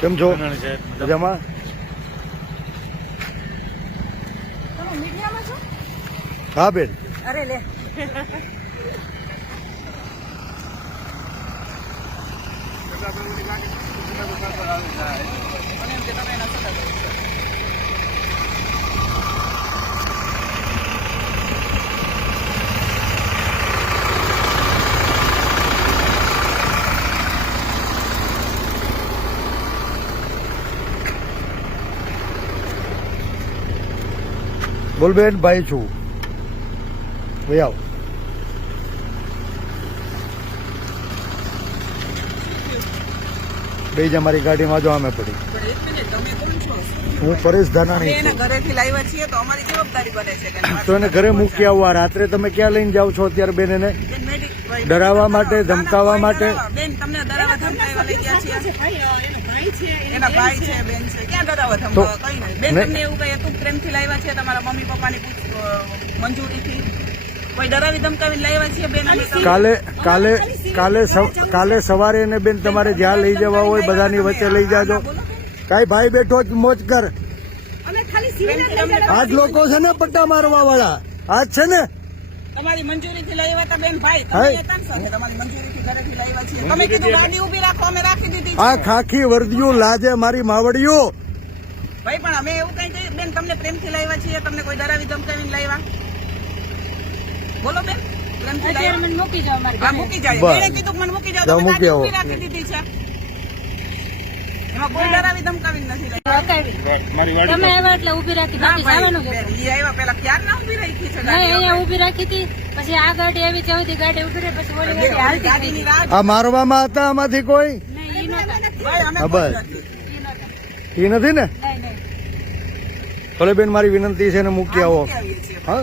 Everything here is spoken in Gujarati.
કેમ છો? મજામાં. તમે મીડિયામાં છો? હા બેન. અરે લે. બોલ બેન ભાઈ છું. ભાઈ આવ. બે જ અમારી ગાડીમાં જો અમે પડી. હું પરેશ ધાનાણી તો એને ઘરે મૂકી આવવા રાત્રે. તમે ક્યાં લઈને જાઓ છો અત્યારે બેન એને? ડરાવવા માટે, ધમકાવવા માટે? ડરાવવા. બેન તમને ને- એવું કઈ હતું પ્રેમથી લાવ્યા છે? તમારા મમ્મી પપ્પાની મંજૂરીથી. કોઈ ડરાવી ધમકાવી લાવ્યા છીએ બેન કાલે કાલે કાલે કાલે સવારે એને બેન તમારે જ્યાં લઈ જવા હોય બધાની વચ્ચે લઈ જાજો. કાંઈ ભાઈ બેઠો જ મોજ કર. આજ લોકો છે ને પટ્ટા મારવા વાળા આજ છે ને? તમારી મંજૂરીથી લઈ આવ્યા બેન ભાઈ. ને તમારી મંજૂરીથી ઘરેથી લાવ્યા છીએ. તમે કીધું ગાડી ઊભી રાખો અમે રાખી દીધી આ ખાખી વર્દિયું લાજે મારી માવડિયું. ભાઈ પણ અમે એવું કઈ કહીએ બેન તમને પ્રેમથી લાવ્યા છીએ તમને કોઈ ડરાવી ધમકાવીને લાવ્યા? બોલો બેન પ્રેમથી અત્યારે લાવ્યા? મને મૂકી જાઓ. મૂકી જાય. કીધું મને મૂકી જાઓ રાખી દીધી છે. એમાં કોઈ ડરાવી ધમકાવીને નથી લાવ્યા. હકાવી. મારી વાડી તમે આવ્યા એટલે ઊભી રાખી ના બાકી જવાનું ભાઈ જ બેન, ઈ આવ્યા પેલા ક્યાર ના ઊભી રાખી છે નહીં ગાડી અહીંયા ઊભી રાખી હતી પછી આ ગાડી આવી ત્યાં સુધી ગાડી ઊભી રહી પછી ઓલી ગાડી હાલતી ગાડીની થઈ રાહ આ મારવામાં હતા આમાંથી કોઈ? બસ. એ નથી ને? ભલે બેન મારી વિનંતી છે ને મૂકી આવો. હા?